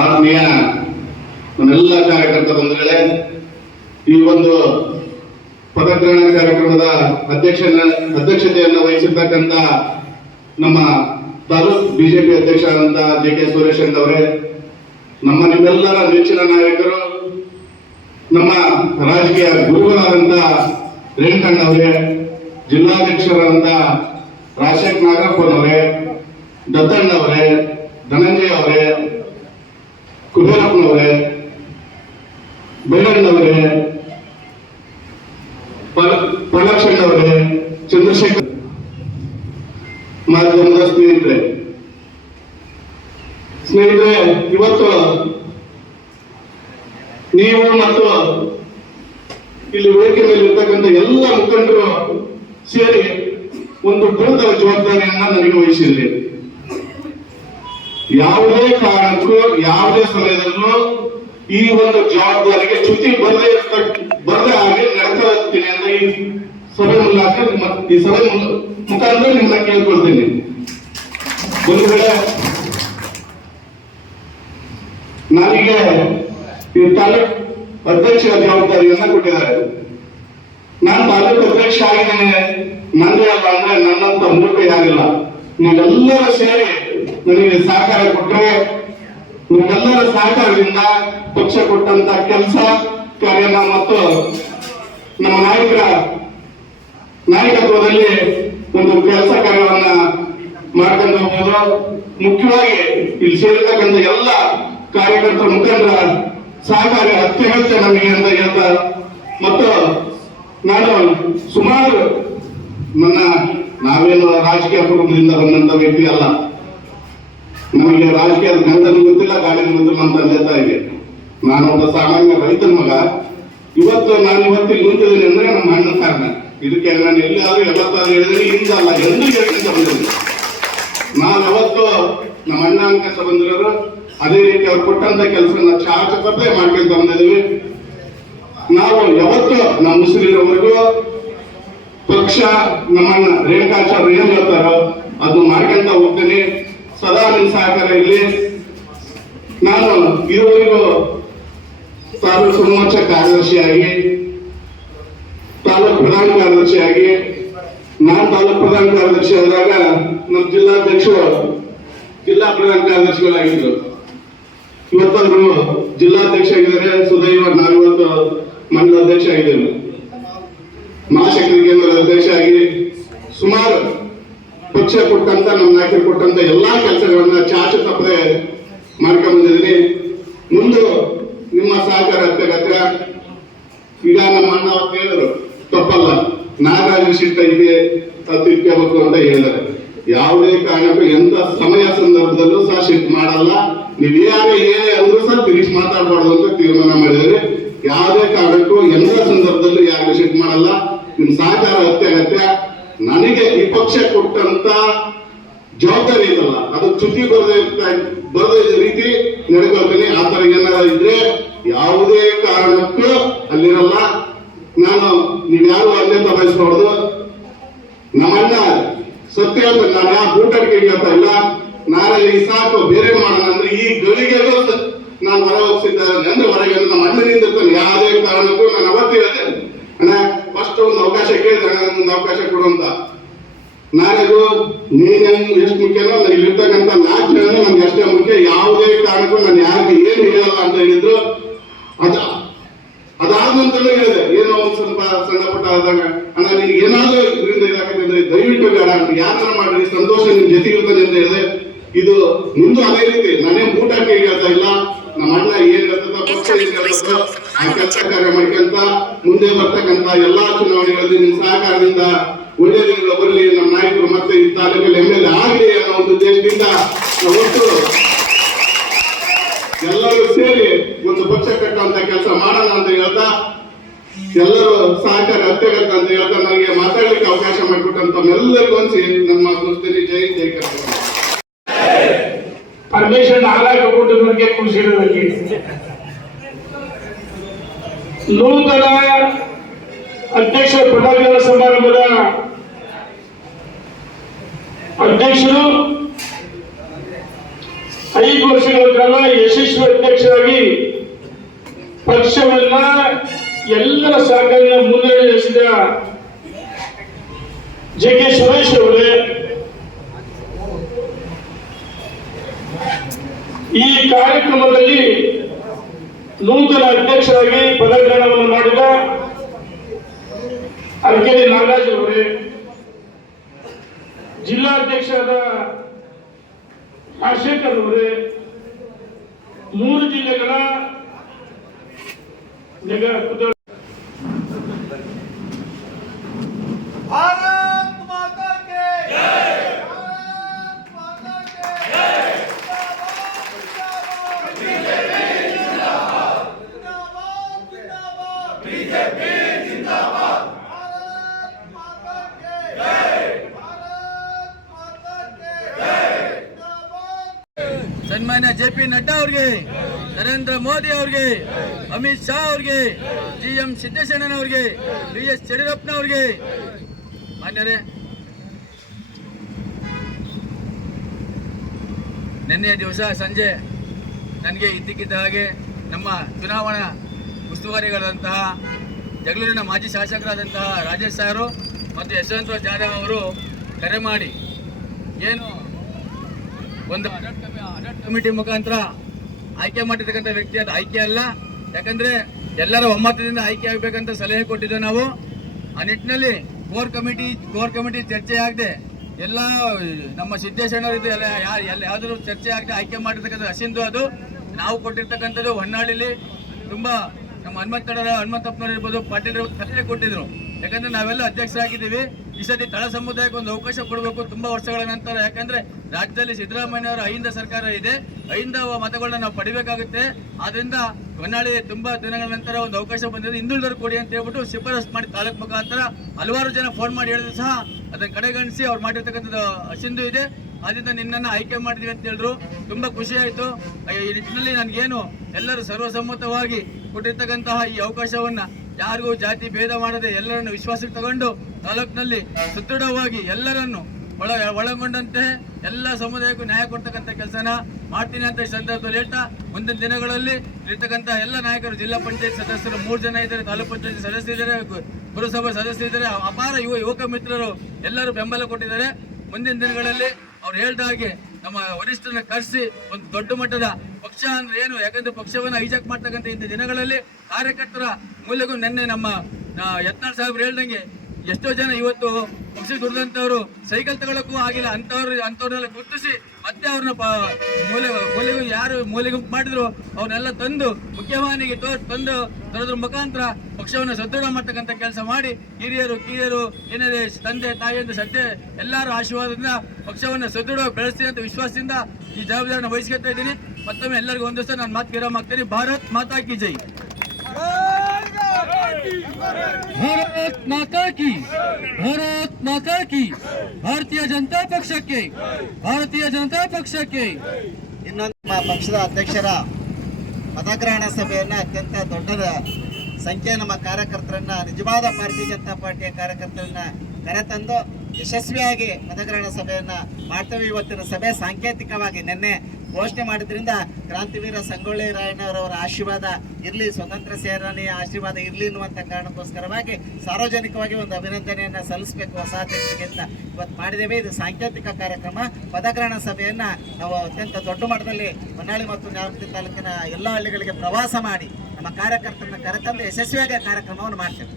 ಆತ್ಮೀಯ ನನ್ನೆಲ್ಲ ಕಾರ್ಯಕರ್ತ ಬಂಧುಗಳೇ, ಈ ಒಂದು ಪದಗ್ರಹಣ ಕಾರ್ಯಕ್ರಮದ ಅಧ್ಯಕ್ಷತೆಯನ್ನು ವಹಿಸಿರ್ತಕ್ಕಂಥ ನಮ್ಮ ತಾಲೂಕ್ ಬಿಜೆಪಿ ಅಧ್ಯಕ್ಷರಾದಂಥ JK ಸುರೇಶ್ ಅವರೇ, ನಿಮ್ಮೆಲ್ಲರ ನೆಚ್ಚಿನ ನಾಯಕರು, ನಮ್ಮ ರಾಜಕೀಯ ಗುರುಗಳಾದಂಥ ರೇಣುಕಣ್ಣವರೇ, ಜಿಲ್ಲಾಧ್ಯಕ್ಷರಾದಂಥ ರಾಜಶೇಖರ್ ನಾಗಪ್ಪನವರೇ, ದತ್ತಣ್ಣವರೇ, ಧನಂಜಯ ಅವರೇ, ಕುಬೇರಪ್ಪನವರೇ, ಬೇಡಣ್ಣವರೇ, ಪರಲಕ್ಷಣ್ಣವರೇ, ಚಂದ್ರಶೇಖರ್, ಮಾಧ್ಯಮದ ಸ್ನೇಹಿತರೆ, ಇವತ್ತು ನೀವು ಮತ್ತು ಇಲ್ಲಿ ವೇದಿಕೆ ಮೇಲೆ ಇರ್ತಕ್ಕಂಥ ಎಲ್ಲ ಮುಖಂಡರು ಸೇರಿ ಒಂದು ಗುರುತರ ಜವಾಬ್ದಾರಿಯನ್ನ ನನಗೆ ವಹಿಸಿದ್ರಿ. ಯಾವುದೇ ಕಾರಣಕ್ಕೂ ಯಾವುದೇ ಸಮಯದಲ್ಲೂ ಈ ಒಂದು ಜವಾಬ್ದಾರಿಗೆ ಚ್ಯುತಿ ಬರದೇ ಹಾಗೆ ನಡ್ಕೊಳ್ತೀನಿ ಅಂತ ಈ ಸಭೆ ಮುಖಾಂತರ ನಿಮ್ಮನ್ನ ಕೇಳ್ಕೊಳ್ತೀನಿ. ಒಂದು ವೇಳೆ ನನಗೆ ಈ ತಾಲೂಕ್ ಅಧ್ಯಕ್ಷರ ಜವಾಬ್ದಾರಿಯನ್ನ ಕೊಟ್ಟಿದ್ದಾರೆ. ನಾನು ತಾಲೂಕು ಅಧ್ಯಕ್ಷ ಆಗಿದ್ದೇನೆ, ನಂದೇ ಅಲ್ಲ ಅಂದ್ರೆ ನನ್ನಂತ ಮೂರ್ಖ ಯಾರಿಲ್ಲ. ನೀವೆಲ್ಲರೂ ಸೇರಿ ನನಗೆ ಸಹಕಾರ ಕೊಟ್ಟರೆ, ನಿಮ್ಮೆಲ್ಲರ ಸಹಕಾರದಿಂದ ಪಕ್ಷ ಕೊಟ್ಟಂತ ಕೆಲಸ ಕಾರ್ಯನ ಮತ್ತು ನಮ್ಮ ನಾಯಕರ ನಾಯಕತ್ವದಲ್ಲಿ ಒಂದು ಕೆಲಸ ಕಾರ್ಯವನ್ನ ಮಾಡ್ಕೊಂಡು ಹೋಗ್ಬೋದು. ಮುಖ್ಯವಾಗಿ ಇಲ್ಲಿ ಸೇರಿರ್ತಕ್ಕಂಥ ಎಲ್ಲ ಕಾರ್ಯಕರ್ತರ ಮುಖಂಡರ ಸಹಕಾರ ಅತ್ಯಗತ್ಯ ನಮಗೆ ಅಂತ ಹೇಳ್ತಾ, ಮತ್ತು ನಾನು ಸುಮಾರು ನಾವೇನು ರಾಜಕೀಯ ಕುಟುಂಬದಿಂದ ಬಂದಂತ ವ್ಯಕ್ತಿ ಅಲ್ಲ. ನಮಗೆ ರಾಜಕೀಯದ ಗಂಟನೂ ಗೊತ್ತಿಲ್ಲ, ಗಾಳಿನೂ ಗೊತ್ತಿಲ್ಲ ಅಂತ ಹೇಳ್ತಾ ಇದೆ. ನಾನೊಬ್ಬ ಸಾಮಾನ್ಯ ರೈತನ ಮಗ. ನಾನು ಇವತ್ತಿಗೆ ನಿಂತಿದ್ದೀನಿ ಅಂದ್ರೆ ನಮ್ಮ ಅಣ್ಣನ ಕಾರಣ. ಇದಕ್ಕೆ ನಾನು ಎಲ್ಲಾದ್ರೂ ಹೇಳಿದ್ರೆ ಇಂದಲ್ಲ ಎಂದು ಹೇಳ್ಕೊಂತ ಬಂದಿದ್ದೀನಿ. ನಾನು ಅವತ್ತು ನಮ್ಮ ಅಣ್ಣ ಅನ್ಕೊಂತ ಬಂದಿರೋರು, ಅದೇ ರೀತಿ ಅವ್ರು ಕೊಟ್ಟಂತ ಕೆಲಸ ಚಾಚಕತೆ ಮಾಡ್ಕೊಂತ ಬಂದಿದ್ದೀವಿ. ನಾವು ಯಾವತ್ತು ನಮ್ಮ ಮುಸ್ಲಿಮರವರೆಗೂ ಪಕ್ಷ ನಮ್ಮನ್ನ ರೇಣುಕಾಚಾರ್ಯ ಏನ್ ಹೇಳ್ತಾರೋ ಅದನ್ನ ಮಾಡ್ಕೊಂತ ಹೋಗ್ತೀನಿ. ಸದಾ ನಿಮ್ಮ ಸಹಕಾರ ಇರಲಿ. ನಾನು ಇದುವರೆಗೂ ತಾಲೂಕು ಮೋರ್ಚಾ ಕಾರ್ಯದರ್ಶಿಯಾಗಿ, ತಾಲೂಕು ಪ್ರಧಾನ ಕಾರ್ಯದರ್ಶಿಯಾಗಿ, ನಾನು ತಾಲೂಕು ಪ್ರಧಾನ ಕಾರ್ಯದರ್ಶಿ ಆದಾಗ ನಮ್ಮ ಜಿಲ್ಲಾಧ್ಯಕ್ಷರು ಜಿಲ್ಲಾ ಪ್ರಧಾನ ಕಾರ್ಯದರ್ಶಿಗಳಾಗಿದ್ರು. ಇವತ್ತವರು ಜಿಲ್ಲಾಧ್ಯಕ್ಷ ಆಗಿದ್ದಾರೆ. ಸುದೈವ ನಾವಿವತ್ತು ಮಂಡಲ ಅಧ್ಯಕ್ಷ ಆಗಿದ್ದೇನೆ. ಮಹಾಶಕ್ತಿ ಕೇಂದ್ರದ ಅಧ್ಯಕ್ಷ ಆಗಿ ಸುಮಾರು ಪಕ್ಷ ಕೊಟ್ಟಂತ ನಮ್ಮ ನಾಯಕರು ಕೊಟ್ಟಂತ ಎಲ್ಲಾ ಕೆಲಸಗಳನ್ನ ಚಾಚು ತಪ್ಪದೆ ಮಾಡ್ಕೊಂಡ್ ಬಂದಿದ್ದೀನಿ. ಮುಂದೆ ನಿಮ್ಮ ಸಹಕಾರ ಅತ್ಯಗತ್ಯ. ಈಗ ನಮ್ಮ ಅಣ್ಣ ಅವತ್ತು ಹೇಳಿದ್ರು, ತಪ್ಪಲ್ಲ, ನಾಗರಾಜ ಶಿಷ್ಟ ಇದೆ ಅದು ಇಟ್ಕೋಬೇಕು ಅಂತ ಹೇಳಿದ್ದಾರೆ. ಯಾವುದೇ ಕಾರಣಕ್ಕೂ ಎಂತ ಸಮಯ ಸಂದರ್ಭದಲ್ಲೂ ಸಹ ಶಿಫ್ಟ್ ಮಾಡಲ್ಲ. ನೀವು ಏನೇ ಅಂದ್ರೂ ಸಹ ತಿರುಗಿ ಮಾತಾಡಬಾರ್ದು ಅಂತ ತೀರ್ಮಾನ ಮಾಡಿದರೆ, ಯಾವುದೇ ಕಾರಣಕ್ಕೂ ಎಂತ ಸಂದರ್ಭದಲ್ಲೂ ಯಾರಿಗೂ ಶಿಫ್ಟ್ ಮಾಡಲ್ಲ. ನಿಮ್ ಸಹಕಾರ ಅತ್ಯಗತ್ಯ. ನನಗೆ ಈ ಪಕ್ಷ ಕೊಟ್ಟಂತ ಜವಾಬ್ದಾರಿ ಇದಲ್ಲ, ಅದು ಚ್ಯುತಿ ಬರದೇ ರೀತಿ ನಡ್ಕೊಳ್ತೀನಿ. ಆ ತರ ಏನಾರ ಇದ್ರೆ ಯಾವುದೇ ಕಾರಣಕ್ಕೂ ಅಲ್ಲಿರಲ್ಲ. ನೀವ್ಯಾರು ಅಲ್ಲೇ ತಬಾಯಿಸಬಾರ್ದು. ನಮ್ಮಣ್ಣ ಸತ್ಯ ಅಂತ ನಾನು ಯಾವ ಊಟಕ್ಕೆ ಹೇಳ್ತಾ ಇಲ್ಲ. ನಾಳೆ ಈ ಸಾಕು ಬೇರೆ ಮಾಡೋಣ ಅಂದ್ರೆ ಈ ಗಳಿಗೆಗೂ ನಾನು ಹೊರ ಹೋಗ್ಸಿದ್ದಾರೆ ಅಂದ್ರೆ ಹೊರಗೆ ನಮ್ಮ ಅಣ್ಣನಿಂದ ಇರ್ತಾನೆ. ಯಾವುದೇ ಕಾರಣಕ್ಕೂ ನಾನು ಅವತ್ತು ಹೇಳಿದೆ, ಅಣ್ಣ ಫಸ್ಟ್ ಒಂದು ಅವಕಾಶ ಕೇಳಿದೆ, ಒಂದು ಅವಕಾಶ ಕೊಡುವಂತ. ನಾಳೆಗೂ ನೀನು ಎಷ್ಟು ಮುಖ್ಯನೋ ಇಲ್ಲಿರ್ತಕ್ಕಂಥ 4 ಜನ ನನ್ಗೆ ಅಷ್ಟೇ ಮುಖ್ಯ. ಯಾವುದೇ ಕಾರಣಕ್ಕೂ ನಾನು ಯಾರಿಗೆ ಏನು ಹೇಳಲ್ಲ ಅಂತ ಹೇಳಿದ್ರು. ಅದಾದ ನಂತರ ಹೇಳಿದೆ, ಏನೋ ಒಂದು ಸ್ವಲ್ಪ ಸಣ್ಣ ಪುಟ್ಟ ಆದಾಗ, ಅಣ್ಣ ನಿನ್ಗೆ ಏನಾದ್ರೂ ಇದರಿಂದ ಇದಾಗತ್ತಂದ್ರೆ ದಯವಿಟ್ಟು ಬೇಡ, ಯಾರನ್ನ ಮಾಡ್ರಿ, ಸಂತೋಷ ನಿಮ್ ಜೊತೆಗೆ ಇರ್ತದೆ ಅಂತ ಹೇಳಿದೆ. ಇದು ನಿಮ್ದು ಅದೇ ರೀತಿ. ನಾನೇನ್ ಊಟಕ್ಕೆ ಹೇಳ್ತಾ ಇಲ್ಲ. ನಮ್ಮ ಅಣ್ಣ ಏನ್ ಹೇಳ್ತದ ಪಕ್ಷ ಏನ್ ಹೇಳ್ತದೋ ಆ ಕೆಲಸ ಕಾರ್ಯ ಮಾಡ್ಕೊಂತ ಮುಂದೆ ಬರ್ತಕ್ಕಂತ ಎಲ್ಲಾ ಚುನಾವಣೆಗಳಲ್ಲಿ ನಿಮ್ ಸಹಕಾರದಿಂದ ಒಳ್ಳೆ ದಿನಗಳು ಬರಲಿ, ನಮ್ಮ ನಾಯಕರು ಮತ್ತೆ ಈ ತಾಲೂಕಲ್ಲಿ MLA ಆಗಲಿ ಅನ್ನೋ ಒಂದು ಉದ್ದೇಶದಿಂದ ಒಟ್ಟು ಎಲ್ಲರೂ ಸೇರಿ ಒಂದು ಪಕ್ಷ ಕಟ್ಟುವಂತ ಕೆಲಸ ಮಾಡೋಣ ಅಂತ ಹೇಳ್ತಾ, ಎಲ್ಲರೂ ಸಹಕಾರ ಅತ್ಯಗತ್ಯ ಅಂತ ಹೇಳ್ತಾ, ನನಗೆ ಮಾತಾಡ್ಲಿಕ್ಕೆ ಅವಕಾಶ ಮಾಡಿಕೊಟ್ಟಂತ ಎಲ್ಲರಿಗೂ ಅನ್ಸಿ ನಮ್ಮ ಮುಸ್ಲಿಂ ಜೈ ಜೈ ಕರ್ನಾಟಕ. ಪರಮೇಶ್ವರನ ಹಾಳಾಗಿಬಿಟ್ಟವರಿಗೆ ಖುಷಿ ಇರೋದಕ್ಕೆ ನೂತನ ಅಧ್ಯಕ್ಷ ಪದಗ್ರಹಣ ಸಮಾರಂಭದ ಅಧ್ಯಕ್ಷರು 5 ವರ್ಷಗಳ ಕಾಲ ಯಶಸ್ವಿ ಅಧ್ಯಕ್ಷರಾಗಿ ಪಕ್ಷವನ್ನ ಎಲ್ಲರ ಸಹಕಾರದಿಂದ ಮುನ್ನಡೆಸಿದ ಜೆ.ಕೆ. ಸುರೇಶ್ ಅವರೇ, ಈ ಕಾರ್ಯಕ್ರಮದಲ್ಲಿ ನೂತನ ಅಧ್ಯಕ್ಷರಾಗಿ ಪದಗ್ರಹಣವನ್ನು ಮಾಡಿದ ಅರ್ಕೆರೆ ನಾಗರಾಜ್ ಅವರೇ, ಜಿಲ್ಲಾಧ್ಯಕ್ಷರಾದ ರಾಜಶೇಖರ್ ಅವರೇ, 3 ಜಿಲ್ಲೆಗಳ भारत माता के जय, भारत माता के जय, जिंदाबाद जिंदाबाद बीजेपी जिंदाबाद, भारत माता के जय, भारत माता के जय, जिंदाबाद। सन्मान्य जे.पी. नड्डा ಅವ್ರಿಗೆ, ನರೇಂದ್ರ ಮೋದಿ ಅವ್ರಿಗೆ, ಅಮಿತ್ ಶಾ ಅವ್ರಿಗೆ, ಜಿ.ಎಂ. ಸಿದ್ದೇಶ್ವರನವ್ರಿಗೆ, ಬಿ.ಎಸ್. ಯಡಿಯೂರಪ್ಪನವ್ರಿಗೆ, ಮಾನ್ಯರೇ, ನಿನ್ನೆ ದಿವಸ ಸಂಜೆ ನನಗೆ ಇದ್ದಕ್ಕಿದ್ದ ಹಾಗೆ ನಮ್ಮ ಚುನಾವಣಾ ಉಸ್ತುವಾರಿಗಳಾದಂತಹ ಜಗಳೂರಿನ ಮಾಜಿ ಶಾಸಕರಾದಂತಹ ರಾಜೇಶ್ ಸಾರು ಮತ್ತು ಯಶವಂತರಾವ್ ಜಾಧವ್ ಅವರು ಕರೆ ಮಾಡಿ ಏನು ಒಂದು ಅಡಲ್ಟ್ ಕಮಿಟಿ ಮುಖಾಂತರ ಆಯ್ಕೆ ಮಾಡಿರ್ತಕ್ಕಂಥ ವ್ಯಕ್ತಿ ಅದು ಆಯ್ಕೆ ಅಲ್ಲ, ಯಾಕಂದ್ರೆ ಎಲ್ಲರ ಒಮ್ಮತದಿಂದ ಆಯ್ಕೆ ಆಗಬೇಕಂತ ಸಲಹೆ ಕೊಟ್ಟಿದ್ದೆ ನಾವು. ಆ ನಿಟ್ಟಿನಲ್ಲಿ ಕೋರ್ ಕಮಿಟಿ ಚರ್ಚೆ ಆಗದೆ ಎಲ್ಲ ನಮ್ಮ ಸಿದ್ದೇಶ್ವರನವರಿದ್ದು ಎಲ್ಲ ಯಾವ್ದಾದ್ರು ಚರ್ಚೆ ಆಗದೆ ಆಯ್ಕೆ ಮಾಡಿರ್ತಕ್ಕಂಥ ಅಸಿಂಧು ಅದು ನಾವು ಕೊಟ್ಟಿರ್ತಕ್ಕಂಥದ್ದು. ಹೊನ್ನಾಳಿಲಿ ತುಂಬಾ ನಮ್ಮ ಹನುಮಂತಪ್ಪನವ್ರು ಇರ್ಬೋದು, ಪಾಟೀಲ್ ಸಲಹೆ ಕೊಟ್ಟಿದ್ರು. ಯಾಕಂದ್ರೆ ನಾವೆಲ್ಲ ಅಧ್ಯಕ್ಷರಾಗಿದ್ದೀವಿ, ಈ ಸತಿ ತಳ ಸಮುದಾಯಕ್ಕೆ ಒಂದು ಅವಕಾಶ ಕೊಡಬೇಕು ತುಂಬಾ ವರ್ಷಗಳ ನಂತರ. ಯಾಕಂದ್ರೆ ರಾಜ್ಯದಲ್ಲಿ ಸಿದ್ದರಾಮಯ್ಯ ಅವರ ಅಹಿಂದ ಸರ್ಕಾರ ಇದೆ, ಅಹಿಂದ ಮತಗಳನ್ನ ನಾವು ಪಡಿಬೇಕಾಗುತ್ತೆ. ಆದ್ರಿಂದ ಹೊನ್ನಾಳಿ ತುಂಬಾ ದಿನಗಳ ನಂತರ ಒಂದು ಅವಕಾಶ ಬಂದಿದೆ, ಹಿಂದುಳಿದವರು ಕೊಡಿ ಅಂತ ಹೇಳ್ಬಿಟ್ಟು ಶಿಫಾರಸ್ ಮಾಡಿ ತಾಲೂಕು ಮುಖಾಂತರ ಹಲವಾರು ಜನ ಫೋನ್ ಮಾಡಿ ಹೇಳಿದ್ರು ಸಹ ಅದನ್ನ ಕಡೆಗಣಿಸಿ ಅವ್ರು ಮಾಡಿರ್ತಕ್ಕಂಥದ್ದು ಅಸಿಂಧು ಇದೆ. ಆದ್ರಿಂದ ನಿನ್ನನ್ನು ಆಯ್ಕೆ ಮಾಡಿದೀವಿ ಅಂತ ಹೇಳಿದ್ರು. ತುಂಬಾ ಖುಷಿ ಆಯ್ತು. ಈ ನಿಟ್ಟಿನಲ್ಲಿ ನನ್ಗೇನು ಎಲ್ಲರೂ ಸರ್ವಸಮ್ಮತವಾಗಿ ಕೊಟ್ಟಿರ್ತಕ್ಕಂತಹ ಈ ಅವಕಾಶವನ್ನ ಯಾರಿಗೂ ಜಾತಿ ಭೇದ ಮಾಡದೆ ಎಲ್ಲರನ್ನು ವಿಶ್ವಾಸಕ್ಕೆ ತಗೊಂಡು ತಾಲೂಕಿನಲ್ಲಿ ಸುದೃಢವಾಗಿ ಎಲ್ಲರನ್ನು ಒಳಗೊಂಡಂತೆ ಎಲ್ಲ ಸಮುದಾಯಕ್ಕೂ ನ್ಯಾಯ ಕೊಡ್ತಕ್ಕಂಥ ಕೆಲಸನ ಮಾಡ್ತೀನಿ ಅಂತ ಈ ಸಂದರ್ಭದಲ್ಲಿ ಹೇಳ್ತಾ, ಮುಂದಿನ ದಿನಗಳಲ್ಲಿ ಇರ್ತಕ್ಕಂಥ ಎಲ್ಲ ನಾಯಕರು, ಜಿಲ್ಲಾ ಪಂಚಾಯತ್ ಸದಸ್ಯರು 3 ಜನ ಇದ್ದಾರೆ, ತಾಲೂಕು ಪಂಚಾಯತ್ ಸದಸ್ಯರಿದ್ದಾರೆ, ಪುರಸಭಾ ಸದಸ್ಯರಿದ್ದಾರೆ, ಅಪಾರ ಯುವಕ ಮಿತ್ರರು ಎಲ್ಲರೂ ಬೆಂಬಲ ಕೊಟ್ಟಿದ್ದಾರೆ. ಮುಂದಿನ ದಿನಗಳಲ್ಲಿ ಅವ್ರು ಹೇಳ್ದ ಹಾಗೆ ನಮ್ಮ ವರಿಷ್ಠರನ್ನ ಕರೆಸಿ ಒಂದು ದೊಡ್ಡ ಮಟ್ಟದ ಪಕ್ಷ ಅಂದ್ರೆ ಏನು, ಯಾಕಂದ್ರೆ ಪಕ್ಷವನ್ನ ಹೈಜಾಕ್ ಮಾಡ್ತಕ್ಕಂಥ ಇಂಥ ದಿನಗಳಲ್ಲಿ ಕಾರ್ಯಕರ್ತರ ಮೂಲಗೂ ನಿನ್ನೆ ನಮ್ಮ ಯತ್ನಾಳ್ ಸಾಹೇಬ್ರು ಹೇಳ್ದಂಗೆ ಎಷ್ಟೋ ಜನ ಇವತ್ತು ಪಕ್ಷ ದುಡಿದಂತವ್ರು ಸೈಕಲ್ ತಗೊಳಕ್ಕೂ ಆಗಿಲ್ಲ, ಅಂತವ್ರನ್ನೆಲ್ಲ ಗುರುತಿಸಿ ಮತ್ತೆ ಅವ್ರನ್ನ ಮೂಲೆ ಗುಂಪು ಮಾಡಿದ್ರು ಅವ್ರನ್ನೆಲ್ಲ ತಂದು ಮುಖ್ಯವಾಹಿನಿಗೆ ತರೋದ್ರ ಮುಖಾಂತರ ಪಕ್ಷವನ್ನು ಸದೃಢ ಮಾಡ್ತಕ್ಕಂಥ ಕೆಲಸ ಮಾಡಿ ಹಿರಿಯರು ಕಿರಿಯರು ಏನಿದೆ ತಂದೆ ತಾಯಿಯಿಂದ ಸದ್ಯ ಎಲ್ಲರ ಆಶೀರ್ವಾದದಿಂದ ಪಕ್ಷವನ್ನು ಸದೃಢವಾಗಿ ಬೆಳೆಸ್ತೀನಿ ಅಂತ ವಿಶ್ವಾಸದಿಂದ ಈ ಜವಾಬ್ದಾರಿನ ವಹಿಸ್ಕೊಳ್ತಾ ಇದ್ದೀನಿ. ಮತ್ತೊಮ್ಮೆ ಎಲ್ಲರಿಗೂ ಒಂದು ದಿವಸ ನಾನು ಮಾತು ವಿರಾಮ ಆಗ್ತೀನಿ. ಭಾರತ್ ಮಾತಾ ಕಿ ಜೈ. भारत माता की, भारत माता की, ಭಾರತೀಯ ಜನತಾ ಪಕ್ಷಕ್ಕೆ, ಭಾರತೀಯ ಜನತಾ ಪಕ್ಷಕ್ಕೆ. ಇನ್ನೊಂದು ಪಕ್ಷದ ಅಧ್ಯಕ್ಷರ ಪದಗ್ರಹಣ ಸಭೆಯನ್ನ ಅತ್ಯಂತ ದೊಡ್ಡ ಸಂಖ್ಯೆಯ ನಮ್ಮ ಕಾರ್ಯಕರ್ತರನ್ನ, ನಿಜವಾದ ಭಾರತೀಯ ಜನತಾ ಪಾರ್ಟಿಯ ಕಾರ್ಯಕರ್ತರನ್ನ ಕರೆತಂದು ಯಶಸ್ವಿಯಾಗಿ ಪದಗ್ರಹಣ ಸಭೆಯನ್ನ ಮಾಡ್ತೇವೆ. ಇವತ್ತಿನ ಸಭೆ ಸಾಂಕೇತಿಕವಾಗಿ ನಿನ್ನೆ ಘೋಷಣೆ ಮಾಡಿದ್ರಿಂದ ಕ್ರಾಂತಿವೀರ ಸಂಗೊಳ್ಳಿ ರಾಯಣ್ಣವರವರ ಆಶೀರ್ವಾದ ಇರಲಿ, ಸ್ವತಂತ್ರ ಸೇನಾನಿಯ ಆಶೀರ್ವಾದ ಇರಲಿ ಅನ್ನುವಂಥ ಕಾರಣಕ್ಕೋಸ್ಕರವಾಗಿ ಸಾರ್ವಜನಿಕವಾಗಿ ಒಂದು ಅಭಿನಂದನೆಯನ್ನು ಸಲ್ಲಿಸಬೇಕು ಹೊಸ ಅಧ್ಯಕ್ಷರಿಗೆ ಅಂತ ಇವತ್ತು ಮಾಡಿದ್ದೇವೆ. ಇದು ಸಾಂಕೇತಿಕ ಕಾರ್ಯಕ್ರಮ. ಪದಗ್ರಹಣ ಸಭೆಯನ್ನು ನಾವು ಅತ್ಯಂತ ದೊಡ್ಡ ಮಟ್ಟದಲ್ಲಿ ಹೊನ್ನಾಳಿ ಮತ್ತು ನ್ಯಾಮತಿ ತಾಲೂಕಿನ ಎಲ್ಲ ಹಳ್ಳಿಗಳಿಗೆ ಪ್ರವಾಸ ಮಾಡಿ ನಮ್ಮ ಕಾರ್ಯಕರ್ತರನ್ನ ಕರೆತಂದು ಯಶಸ್ವಿಯಾಗಿ ಕಾರ್ಯಕ್ರಮವನ್ನು ಮಾಡ್ತೇವೆ.